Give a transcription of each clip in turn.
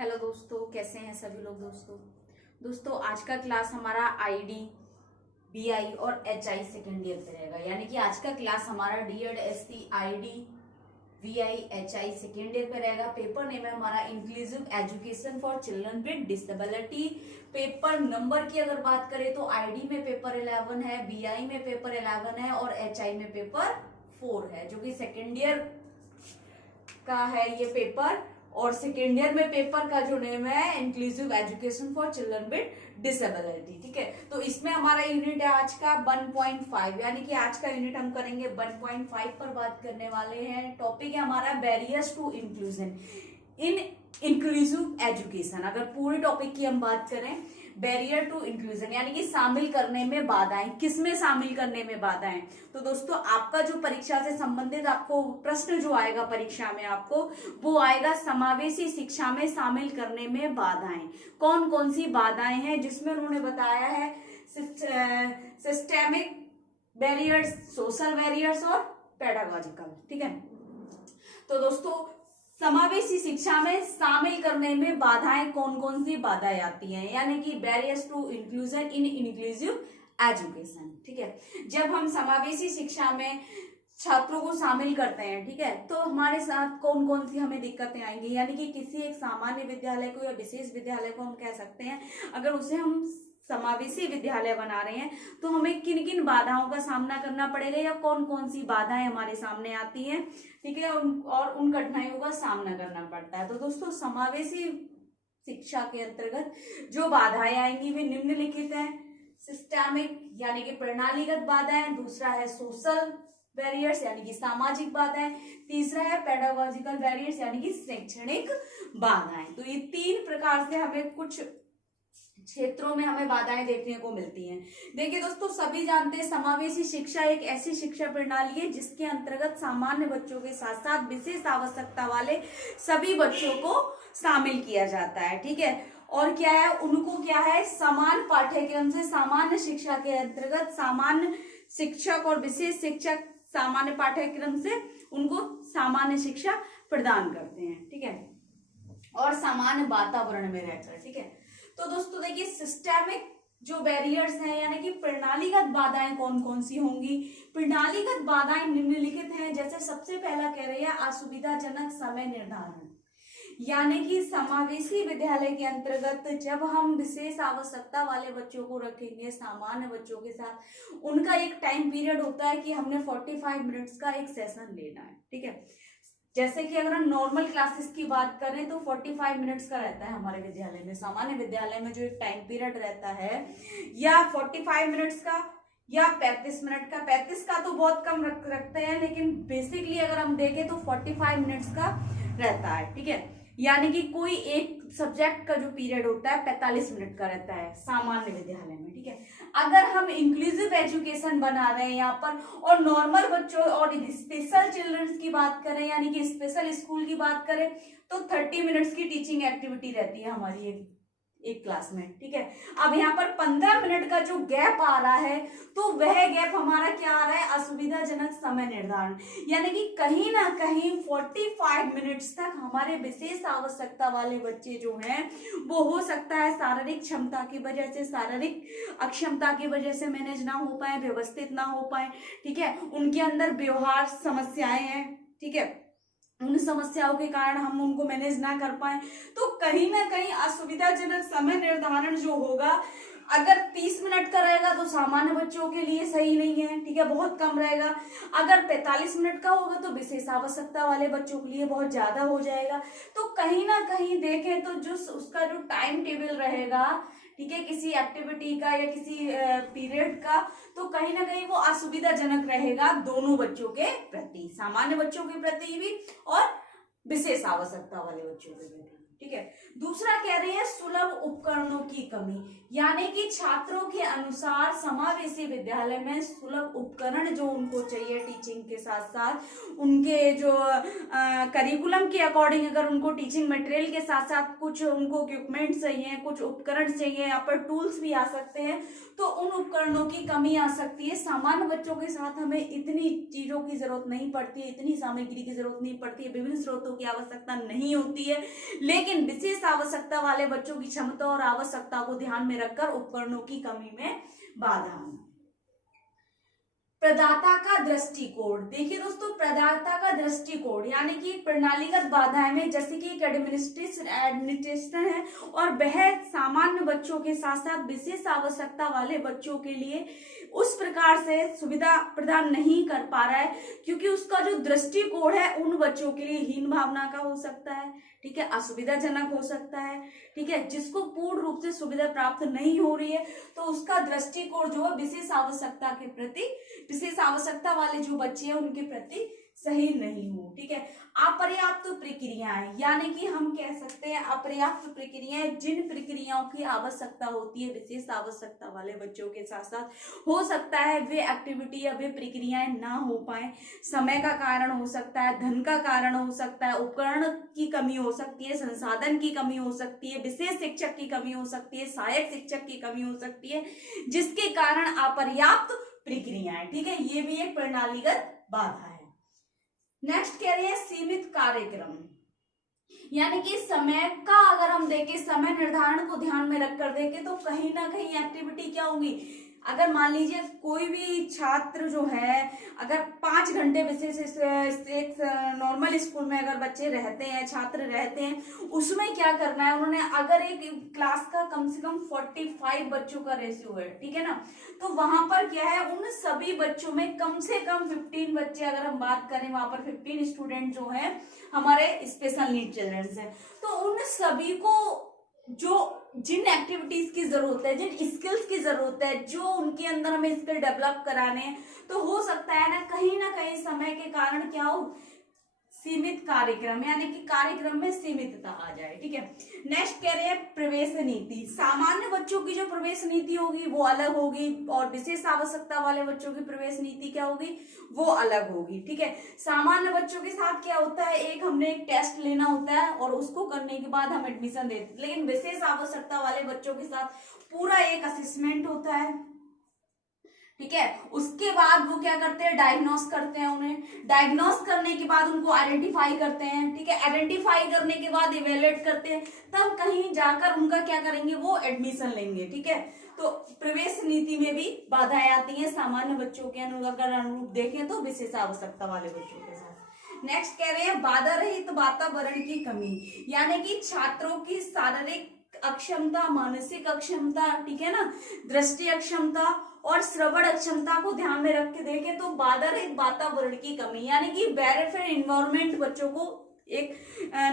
Hello दोस्तों, कैसे हैं सभी लोग। दोस्तों आज का क्लास हमारा आईडी, बीआई और एचआई सेकेंड ईयर पे रहेगा। यानी कि आज का क्लास हमारा DEd ST ID VI HI second year पे रहेगा। पेपर नेम है हमारा inclusive education for children with disability. Paper number की अगर बात करें तो आईडी में पेपर 11 है, बीआई में पेपर 11 है और एचआई में पेपर 4 है, जो कि सेकेंड ईयर का है ये पेपर। और सेकेंड ईयर में पेपर का जो नेम है inclusive education for children with disability. ठीक है, तो इसमें हमारा यूनिट है आज का 1.5, यानी कि आज का यूनिट हम करेंगे 1.5 पर बात करने वाले हैं। टॉपिक है हमारा barriers to inclusion in inclusive education. अगर पूरी टॉपिक की हम बात करें, बैरियर टू इंक्लूजन यानी कि शामिल करने में बाधाएं, किसमें शामिल करने में बाधाएं। तो दोस्तों आपका जो परीक्षा से संबंधित आपको प्रश्न जो आएगा परीक्षा में आपको, वो आएगा समावेशी शिक्षा में शामिल करने में बाधाएं। कौन कौन सी बाधाएं हैं, जिसमें उन्होंने बताया है सिस्टेमिक बैरियर्स, सोशल बैरियर्स और पेडागॉजिकल। ठीक है, तो दोस्तों समावेशी शिक्षा में शामिल करने में बाधाएं कौन कौन सी बाधाएं आती हैं, यानी कि barriers to inclusion in inclusive education. ठीक है, जब हम समावेशी शिक्षा में छात्रों को शामिल करते हैं, ठीक है, तो हमारे साथ कौन कौन सी हमें दिक्कतें आएंगी। यानी कि किसी एक सामान्य विद्यालय को या विशेष विद्यालय को हम कह सकते हैं, अगर उसे हम समावेशी विद्यालय बना रहे हैं तो हमें किन किन बाधाओं का सामना करना पड़ेगा या कौन कौन सी बाधाएं हमारे सामने आती हैं। ठीक है, और उन कठिनाइयों का सामना करना पड़ता है। तो दोस्तों समावेशी शिक्षा के अंतर्गत जो बाधाएं आएंगी वे निम्नलिखित हैं। सिस्टमिक यानी कि प्रणालीगत बाधाएं, दूसरा है सोशल बैरियर्स यानी कि सामाजिक बाधाएं, तीसरा है पेडागॉजिकल बैरियर्स यानी कि शैक्षणिक बाधाएं। तो ये तीन प्रकार से हमें कुछ क्षेत्रों में हमें बाधाएं देखने को मिलती हैं। देखिए दोस्तों, सभी जानते हैं समावेशी शिक्षा एक ऐसी शिक्षा प्रणाली है जिसके अंतर्गत सामान्य बच्चों के साथ साथ विशेष आवश्यकता वाले सभी बच्चों को शामिल किया जाता है। ठीक है, और क्या है, उनको क्या है, समान पाठ्यक्रम से सामान्य शिक्षा के अंतर्गत सामान्य शिक्षक और विशेष शिक्षक सामान्य पाठ्यक्रम से उनको सामान्य शिक्षा प्रदान करते हैं। ठीक है, और सामान्य वातावरण में रहकर। ठीक है, तो दोस्तों देखिए सिस्टेमिक जो बैरियर्स हैं यानी कि प्रणालीगत बाधाएं कौन कौन सी होंगी। प्रणालीगत बाधाएं निम्नलिखित हैं। जैसे सबसे पहला कह रही है असुविधाजनक समय निर्धारण, यानी कि समावेशी विद्यालय के अंतर्गत जब हम विशेष आवश्यकता वाले बच्चों को रखेंगे सामान्य बच्चों के साथ, उनका एक टाइम पीरियड होता है कि हमने 45 मिनट्स का एक सेशन लेना है। ठीक है, जैसे कि अगर हम नॉर्मल क्लासेस की बात करें तो 45 मिनट्स का रहता है हमारे विद्यालय में। सामान्य विद्यालय में जो एक टाइम पीरियड रहता है या 45 मिनट्स का या 35 मिनट का। 35 का तो बहुत कम रखते हैं, लेकिन बेसिकली अगर हम देखें तो 45 मिनट्स का रहता है। ठीक है, यानी कि कोई एक सब्जेक्ट का जो पीरियड होता है 45 मिनट का रहता है सामान्य विद्यालय में। ठीक है, अगर हम इंक्लूसिव एजुकेशन बना रहे हैं यहाँ पर और नॉर्मल बच्चों और स्पेशल चिल्ड्रंस की बात करें यानी कि स्पेशल स्कूल की बात करें तो 30 मिनट्स की टीचिंग एक्टिविटी रहती है हमारी एक क्लास में। ठीक है, अब यहाँ पर 15 मिनट का जो गैप आ रहा है तो वह गैप हमारा क्या आ रहा है, असुविधाजनक समय निर्धारण। यानी कि कहीं ना कहीं 45 मिनट्स तक हमारे विशेष आवश्यकता वाले बच्चे जो हैं वो हो सकता है शारीरिक क्षमता की वजह से, शारीरिक अक्षमता की वजह से मैनेज ना हो पाए, व्यवस्थित ना हो पाए। ठीक है, उनके अंदर व्यवहार समस्याएं हैं। ठीक है, उन समस्याओं के कारण हम उनको मैनेज ना कर पाए, तो कहीं ना कहीं असुविधाजनक समय निर्धारण जो होगा, अगर 30 मिनट का रहेगा तो सामान्य बच्चों के लिए सही नहीं है। ठीक है, बहुत कम रहेगा। अगर 45 मिनट का होगा तो विशेष आवश्यकता वाले बच्चों के लिए बहुत ज्यादा हो जाएगा। तो कहीं ना कहीं देखें तो जो उसका जो टाइम टेबल रहेगा, ठीक है, किसी एक्टिविटी का या किसी पीरियड का, तो कहीं ना कहीं वो असुविधाजनक रहेगा दोनों बच्चों के प्रति, सामान्य बच्चों के प्रति भी और विशेष आवश्यकता वाले बच्चों के प्रति। ठीक है, दूसरा कह रही है सुलभ उपकरणों की कमी, यानी कि छात्रों के अनुसार समावेशी विद्यालय में सुलभ उपकरण जो उनको चाहिए टीचिंग के साथ साथ उनके जो करिकुलम के अकॉर्डिंग, अगर उनको टीचिंग मटेरियल के साथ साथ कुछ उनको इक्विपमेंट चाहिए, कुछ उपकरण चाहिए, यहाँ पर टूल्स भी आ सकते हैं, तो उन उपकरणों की कमी आ सकती है। सामान्य बच्चों के साथ हमें इतनी चीजों की जरूरत नहीं पड़ती है, इतनी सामग्री की जरूरत नहीं पड़ती है, विभिन्न स्रोतों शर्तों की आवश्यकता नहीं होती है, लेकिन विशेष आवश्यकता वाले बच्चों की क्षमता और आवश्यकता को ध्यान में रखकर उपकरणों की कमी में बाधा आना। प्रदाता का दृष्टिकोण, देखिए दोस्तों, प्रदाता का दृष्टिकोण यानी कि प्रणालीगत बाधाएं में जैसे कि एक एडमिनिस्ट्रेशन है और वह सामान्य बच्चों के साथ साथ विशेष आवश्यकता वाले बच्चों के लिए उस प्रकार से सुविधा प्रदान नहीं कर पा रहा है, क्योंकि उसका जो दृष्टिकोण है उन बच्चों के लिए हीन भावना का हो सकता है, ठीक है, असुविधाजनक हो सकता है, ठीक है, जिसको पूर्ण रूप से सुविधा प्राप्त नहीं हो रही है, तो उसका दृष्टिकोण जो है विशेष आवश्यकता के प्रति, विशेष आवश्यकता वाले जो बच्चे हैं उनके प्रति सही नहीं हो, ठीक है। अपर्याप्त प्रक्रियाएं यानी कि हम कह सकते हैं अपर्याप्त प्रक्रियाएं, जिन प्रक्रियाओं की आवश्यकता होती है विशेष आवश्यकता वाले बच्चों के साथ साथ, हो सकता है वे एक्टिविटी या वे प्रक्रियाएं ना हो पाए, समय का कारण हो सकता है, धन का कारण हो सकता है, उपकरण की कमी हो सकती है, संसाधन की कमी हो सकती है, विशेष शिक्षक की कमी हो सकती है, सहायक शिक्षक की कमी हो सकती है, जिसके कारण अपर्याप्त प्रक्रियाएं, ठीक है, ये भी एक प्रणालीगत बाधा है। नेक्स्ट कह रहे हैं सीमित कार्यक्रम, यानी कि समय का अगर हम देखें, समय निर्धारण को ध्यान में रखकर देखें तो कहीं ना कहीं एक्टिविटी क्या होगी, अगर मान लीजिए कोई भी छात्र जो है अगर 5 घंटे विशेष एक नॉर्मल स्कूल में अगर बच्चे रहते हैं, छात्र रहते हैं, उसमें क्या करना है उन्होंने, अगर एक क्लास का कम से कम 45 बच्चों का रेशियो है, ठीक है ना, तो वहां पर क्या है उन सभी बच्चों में कम से कम 15 बच्चे, अगर हम बात करें वहां पर 15 स्टूडेंट जो है हमारे स्पेशल नीड चिल्ड्रंस है, तो उन सभी को जो जिन एक्टिविटीज की जरूरत है, जिन स्किल्स की जरूरत है, जो उनके अंदर हमें स्किल डेवलप कराने हैं, तो हो सकता है ना कहीं समय के कारण क्या हो, सीमित कार्यक्रम, यानी कि कार्यक्रम में सीमितता आ जाए, ठीक है। नेक्स्ट कह रहे हैं प्रवेश नीति, सामान्य बच्चों की जो प्रवेश नीति होगी वो अलग होगी और विशेष आवश्यकता वाले बच्चों की प्रवेश नीति क्या होगी, वो अलग होगी, ठीक है। सामान्य बच्चों के साथ क्या होता है, एक हमने एक टेस्ट लेना होता है और उसको करने के बाद हम एडमिशन देते हैं, लेकिन विशेष आवश्यकता वाले बच्चों के साथ पूरा एक असेसमेंट होता है, ठीक है, उसके बाद वो क्या करते हैं, डायग्नोस करते हैं, उन्हें डायग्नोस करने के बाद उनको आइडेंटिफाई करते हैं, ठीक है, आइडेंटिफाई करने के बाद इवेलुएट करते हैं, तब कहीं जाकर उनका क्या करेंगे, वो एडमिशन लेंगे, ठीक है। तो प्रवेश नीति में भी बाधाएं आती हैं सामान्य बच्चों के अनुरूप देखें तो विशेष आवश्यकता वाले बच्चों के साथ। नेक्स्ट कह रहे हैं बाधा रहित वातावरण की कमी, यानी कि छात्रों की शारीरिक अक्षमता, मानसिक अक्षमता, ठीक है ना, दृष्टि अक्षमता और श्रवण अक्षमता को ध्यान में रख के देखें तो बाधा रहित वातावरण की कमी, यानी कि बैरियर एनवायरनमेंट बच्चों को एक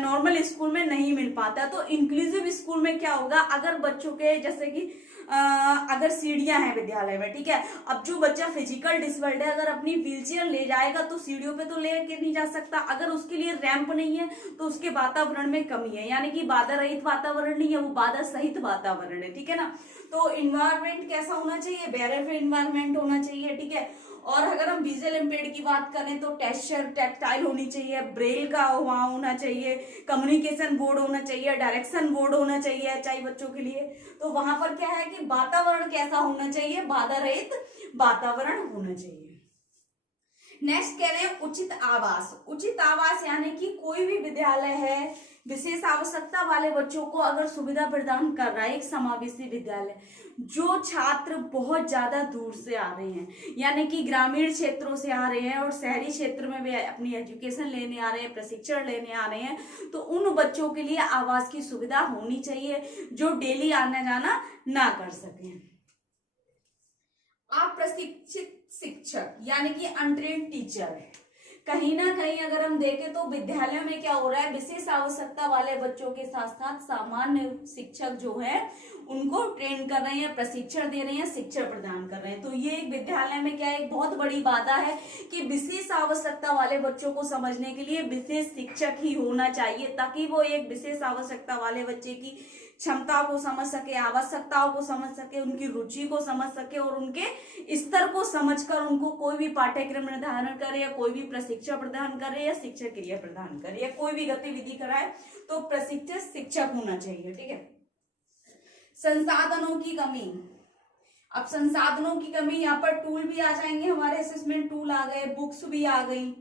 नॉर्मल स्कूल में नहीं मिल पाता। तो इंक्लूसिव स्कूल में क्या होगा, अगर बच्चों के जैसे कि अगर सीढ़ियां हैं विद्यालय में, ठीक है, अब जो बच्चा फिजिकल डिसेबल्ड है अगर अपनी व्हीलचेयर ले जाएगा तो सीढ़ियों पे तो लेके नहीं जा सकता, अगर उसके लिए रैंप नहीं है तो उसके वातावरण में कमी है, यानी कि बाधा रहित वातावरण नहीं है, वो बाधा सहित वातावरण है, ठीक है ना। तो इन्वायरमेंट कैसा होना चाहिए, बैरियर इन्वायरमेंट होना चाहिए, ठीक है। और अगर हम विजुअल इम्पेयर्ड की बात करें तो टेक्सचर टैक्टाइल होनी चाहिए, ब्रेल का वहां होना चाहिए, कम्युनिकेशन बोर्ड होना चाहिए, डायरेक्शन बोर्ड होना चाहिए चाहिए बच्चों के लिए। तो वहां पर क्या है कि वातावरण कैसा होना चाहिए, बाधा रहित वातावरण होना चाहिए। नेक्स्ट कह रहे हैं उचित आवास। उचित आवास यानी कि कोई भी विद्यालय है विशेष आवश्यकता वाले बच्चों को अगर सुविधा प्रदान कर रहा है, एक समावेशी विद्यालय, जो छात्र बहुत ज्यादा दूर से आ रहे हैं, यानी कि ग्रामीण क्षेत्रों से आ रहे हैं और शहरी क्षेत्र में भी अपनी एजुकेशन लेने आ रहे हैं, प्रशिक्षण लेने आ रहे हैं, तो उन बच्चों के लिए आवास की सुविधा होनी चाहिए जो डेली आना जाना ना कर सके। अप्रशिक्षित शिक्षक यानी कि अनट्रेन्ड टीचर, कहीं ना कहीं अगर हम देखें तो विद्यालय में क्या हो रहा है, विशेष आवश्यकता वाले बच्चों के साथ साथ सामान्य शिक्षक जो है उनको ट्रेन कर रहे हैं, प्रशिक्षण दे रहे हैं, शिक्षा प्रदान कर रहे हैं। तो ये एक विद्यालय में क्या एक बहुत बड़ी बाधा है कि विशेष आवश्यकता वाले बच्चों को समझने के लिए विशेष शिक्षक ही होना चाहिए, ताकि वो एक विशेष आवश्यकता वाले बच्चे की क्षमताओं को समझ सके, आवश्यकताओं को समझ सके, उनकी रुचि को समझ सके और उनके स्तर को समझकर उनको कोई भी पाठ्यक्रम निर्धारण करे या कोई भी प्रशिक्षण प्रदान करे या शिक्षक क्रिया प्रदान करे या कोई भी गतिविधि कराए, तो प्रशिक्षित शिक्षक होना चाहिए, ठीक है। संसाधनों की कमी, अब संसाधनों की कमी, यहाँ पर टूल भी आ जाएंगे, हमारे असेसमेंट टूल आ गए, बुक्स भी आ गई,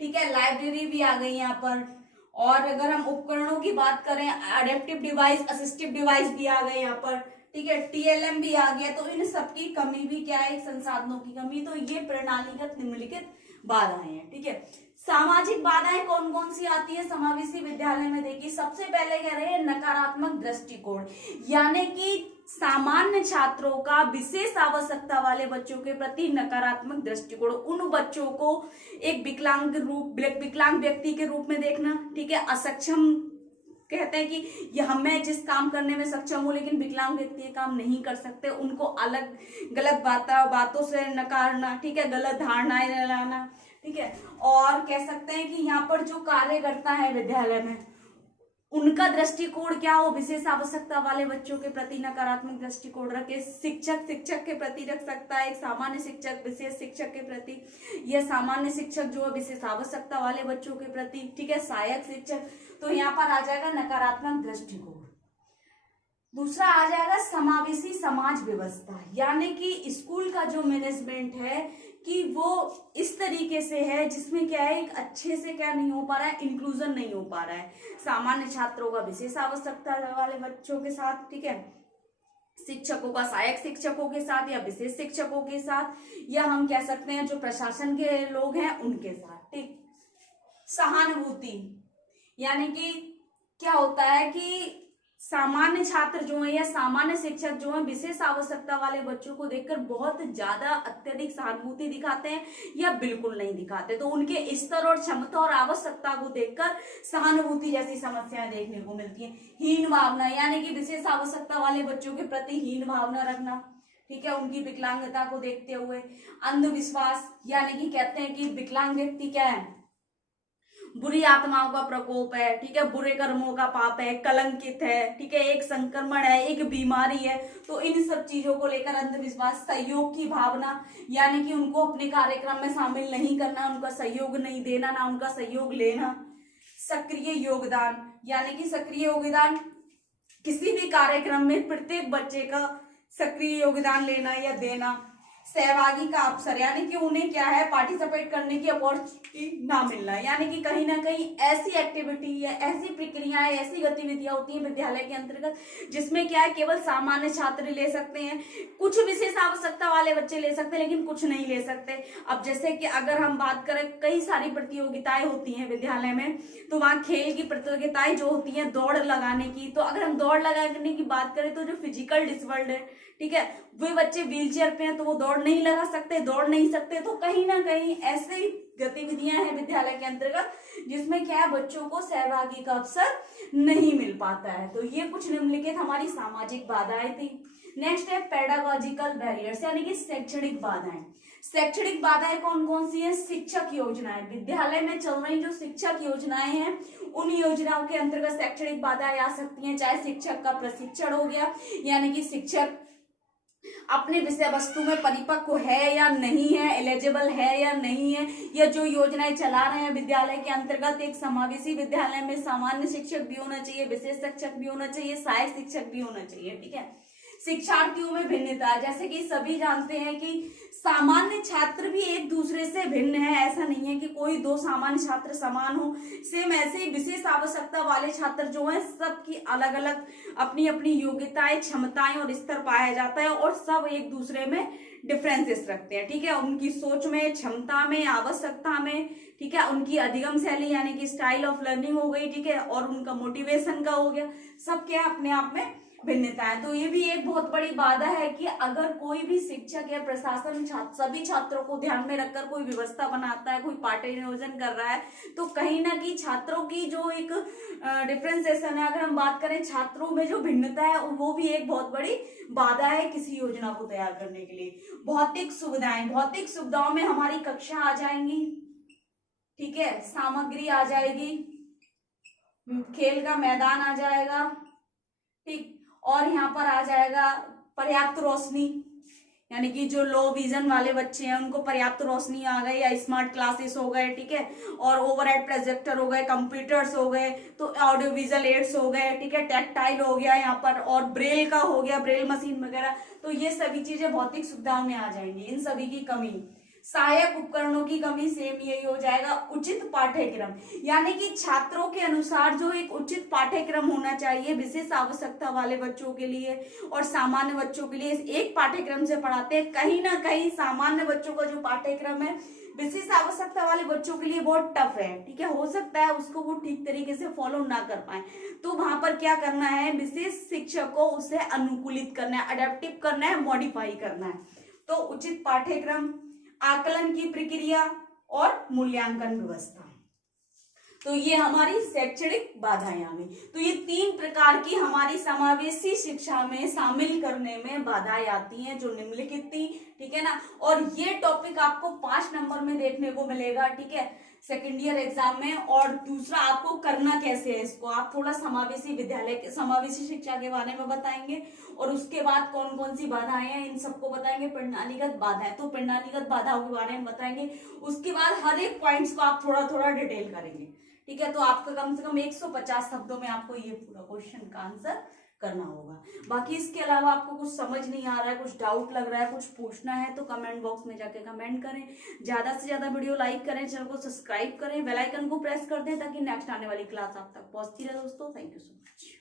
ठीक है, लाइब्रेरी भी आ गई यहाँ पर, और अगर हम उपकरणों की बात करें, अडेप्टिव डिवाइस, असिस्टिव डिवाइस भी आ गए यहाँ पर, ठीक है, टीएलएम भी आ गया। तो इन सबकी कमी भी क्या है, संसाधनों की कमी। तो ये प्रणालीगत निम्नलिखित बाधाएं हैं, ठीक है। सामाजिक बाधाएं कौन कौन सी आती है समावेशी विद्यालय में? देखिए, सबसे पहले कह रहे हैं नकारात्मक दृष्टिकोण, यानी कि सामान्य छात्रों का विशेष आवश्यकता वाले बच्चों के प्रति नकारात्मक दृष्टिकोण। उन बच्चों को एक विकलांग व्यक्ति के रूप में देखना, ठीक है। असक्षम कहते हैं कि यह मैं जिस काम करने में सक्षम हूं लेकिन विकलांग व्यक्ति ये काम नहीं कर सकते, उनको अलग गलत बातों से नकारना, ठीक है, गलत धारणाएं लाना, ठीक है। और कह सकते हैं कि यहाँ पर जो कार्य करता है विद्यालय में, उनका दृष्टिकोण क्या हो, विशेष आवश्यकता वाले बच्चों के प्रति नकारात्मक दृष्टिकोण रखे। शिक्षक के प्रति रख सकता है, एक सामान्य शिक्षक विशेष शिक्षक के प्रति, यह सामान्य शिक्षक जो है विशेष आवश्यकता वाले बच्चों के प्रति, ठीक है, सहायक शिक्षक। तो यहाँ पर आ जाएगा नकारात्मक दृष्टिकोण। दूसरा आ जाएगा समावेशी समाज व्यवस्था, यानी कि स्कूल का जो मैनेजमेंट है कि वो इस तरीके से है जिसमें क्या है, एक अच्छे से क्या नहीं हो पा रहा है, इंक्लूजन नहीं हो पा रहा है सामान्य छात्रों का विशेष आवश्यकता वाले बच्चों के साथ, ठीक है, शिक्षकों का सहायक शिक्षकों के साथ या विशेष शिक्षकों के साथ, या हम कह सकते हैं जो प्रशासन के लोग हैं उनके साथ, ठीक। सहानुभूति, यानी कि क्या होता है कि सामान्य छात्र जो है या सामान्य शिक्षक जो है विशेष आवश्यकता वाले बच्चों को देखकर बहुत ज्यादा अत्यधिक सहानुभूति दिखाते हैं या बिल्कुल नहीं दिखाते। तो उनके स्तर और क्षमता और आवश्यकता को देखकर सहानुभूति जैसी समस्याएं देखने को मिलती हैं। हीन भावना, यानी कि विशेष आवश्यकता वाले बच्चों के प्रति हीन भावना रखना, ठीक है, उनकी विकलांगता को देखते हुए। अंधविश्वास, यानी कि कहते हैं कि विकलांग व्यक्ति क्या है, बुरी आत्माओं का प्रकोप है, ठीक है, बुरे कर्मों का पाप है, कलंकित है, ठीक है, एक संक्रमण है, एक बीमारी है। तो इन सब चीजों को लेकर अंधविश्वास। सहयोग की भावना, यानी कि उनको अपने कार्यक्रम में शामिल नहीं करना, उनका सहयोग नहीं देना, ना उनका सहयोग लेना। सक्रिय योगदान, यानी कि सक्रिय योगदान किसी भी कार्यक्रम में प्रत्येक बच्चे का सक्रिय योगदान लेना या देना। सहभागी का अवसर, यानी कि उन्हें क्या है, पार्टिसिपेट करने की अपॉर्चुनिटी ना मिलना, यानी कि कहीं ना कहीं ऐसी एक्टिविटी या ऐसी प्रक्रियाएं, ऐसी गतिविधियां होती हैं विद्यालय के अंतर्गत जिसमें क्या है, केवल सामान्य छात्र ले सकते हैं, कुछ विशेष आवश्यकता वाले बच्चे ले सकते हैं लेकिन कुछ नहीं ले सकते। अब जैसे कि अगर हम बात करें, कई सारी प्रतियोगिताएं होती हैं विद्यालय में, तो वहाँ खेल की प्रतियोगिताएं जो होती हैं दौड़ लगाने की, तो अगर हम दौड़ लगाने की बात करें तो जो फिजिकल डिसेबल्ड है, ठीक है, वे बच्चे व्हीलचेयर पे हैं तो वो दौड़ नहीं लगा सकते, दौड़ नहीं सकते। तो कहीं ना कहीं ऐसी गतिविधियां हैं विद्यालय के अंतर्गत जिसमें क्या है, बच्चों को सहभागी का अवसर नहीं मिल पाता है। तो ये कुछ निम्नलिखित हमारी सामाजिक बाधाएं थी। नेक्स्ट है पेडागॉजिकल बैरियर्स, यानी कि शैक्षणिक बाधाएं। शैक्षणिक बाधाएं कौन कौन सी है? शिक्षक योजनाएं, विद्यालय में चल रही जो शिक्षक योजनाएं हैं उन योजनाओं के अंतर्गत शैक्षणिक बाधाएं आ सकती हैं। चाहे शिक्षक का प्रशिक्षण हो गया, यानी कि शिक्षक अपने विषय वस्तु में परिपक्व है या नहीं है, एलिजिबल है या नहीं है, या जो योजनाएं चला रहे हैं विद्यालय के अंतर्गत। एक समावेशी विद्यालय में सामान्य शिक्षक भी होना चाहिए, विशेष शिक्षक भी होना चाहिए, सहायक शिक्षक भी होना चाहिए, ठीक है। शिक्षार्थियों में भिन्नता, जैसे कि सभी जानते हैं कि सामान्य छात्र भी एक दूसरे से भिन्न है, ऐसा नहीं है कि कोई दो सामान्य छात्र समान हो। सेम ऐसे ही विशेष आवश्यकता वाले छात्र जो हैं सबकी अलग अलग अपनी अपनी योग्यताएं, क्षमताएं और स्तर पाया जाता है और सब एक दूसरे में डिफरेंसेस रखते हैं, ठीक है, उनकी सोच में, क्षमता में, आवश्यकता में, ठीक है, उनकी अधिगम शैली यानी कि स्टाइल ऑफ लर्निंग हो गई, ठीक है, और उनका मोटिवेशन का हो गया, सब क्या अपने आप में भिन्नता है। तो ये भी एक बहुत बड़ी बाधा है कि अगर कोई भी शिक्षक या प्रशासन सभी छात्रों को ध्यान में रखकर कोई व्यवस्था बनाता है, कोई पाठ्य नियोजन कर रहा है, तो कहीं ना कहीं छात्रों की जो एक डिफरेंशिएशन है, अगर हम बात करें छात्रों में जो भिन्नता है, वो भी एक बहुत बड़ी बाधा है किसी योजना को तैयार करने के लिए। भौतिक सुविधाएं, भौतिक सुविधाओं में हमारी कक्षा आ जाएंगी, ठीक है, सामग्री आ जाएगी, खेल का मैदान आ जाएगा, ठीक, और यहाँ पर आ जाएगा पर्याप्त रोशनी, यानी कि जो लो विजन वाले बच्चे हैं उनको पर्याप्त रोशनी आ गई, या स्मार्ट क्लासेस हो गए, ठीक है, और ओवरहेड प्रोजेक्टर हो गए, कंप्यूटर्स हो गए, तो ऑडियो विजुअल एड्स हो गए, ठीक है, टैक्टाइल हो गया यहाँ पर, और ब्रेल का हो गया, ब्रेल मशीन वगैरह। तो ये सभी चीजें भौतिक सुविधाओं में आ जाएंगी, इन सभी की कमी। सहायक उपकरणों की कमी, सेम यही हो जाएगा। उचित पाठ्यक्रम, यानी कि छात्रों के अनुसार जो एक उचित पाठ्यक्रम होना चाहिए विशेष आवश्यकता वाले बच्चों के लिए और सामान्य बच्चों के लिए एक पाठ्यक्रम से पढ़ाते हैं। कहीं ना कहीं सामान्य बच्चों का जो पाठ्यक्रम है विशेष आवश्यकता वाले बच्चों के लिए बहुत टफ है, ठीक है, हो सकता है उसको वो ठीक तरीके से फॉलो ना कर पाए, तो वहां पर क्या करना है, विशेष शिक्षक को उसे अनुकूलित करना है, अडेप्टिव करना है, मॉडिफाई करना है। तो उचित पाठ्यक्रम, आकलन की प्रक्रिया और मूल्यांकन व्यवस्था, तो ये हमारी शैक्षणिक बाधाएं आ गई। तो ये 3 प्रकार की हमारी समावेशी शिक्षा में शामिल करने में बाधाएं आती हैं जो निम्नलिखित थी, ठीक है ना। और ये टॉपिक आपको 5 नंबर में देखने को मिलेगा, ठीक है, सेकेंड ईयर एग्जाम में। और दूसरा आपको करना कैसे है इसको, आप थोड़ा समावेशी विद्यालय, समावेशी शिक्षा के बारे में बताएंगे और उसके बाद कौन कौन सी बाधाएं हैं इन सबको बताएंगे। प्रणालीगत बाधाएं, तो प्रणालीगत बाधाओं के बारे में बताएंगे। उसके बाद हर एक पॉइंट्स को आप थोड़ा थोड़ा डिटेल करेंगे, ठीक है। तो आपका कम से कम 150 शब्दों में आपको ये पूरा क्वेश्चन का आंसर करना होगा। बाकी इसके अलावा आपको कुछ समझ नहीं आ रहा है, कुछ डाउट लग रहा है, कुछ पूछना है, तो कमेंट बॉक्स में जाके कमेंट करें। ज्यादा से ज्यादा वीडियो लाइक करें, चैनल को सब्सक्राइब करें, बेल आइकन को प्रेस कर दें ताकि नेक्स्ट आने वाली क्लास आप तक पहुंचती रहे दोस्तों। Thank you so much.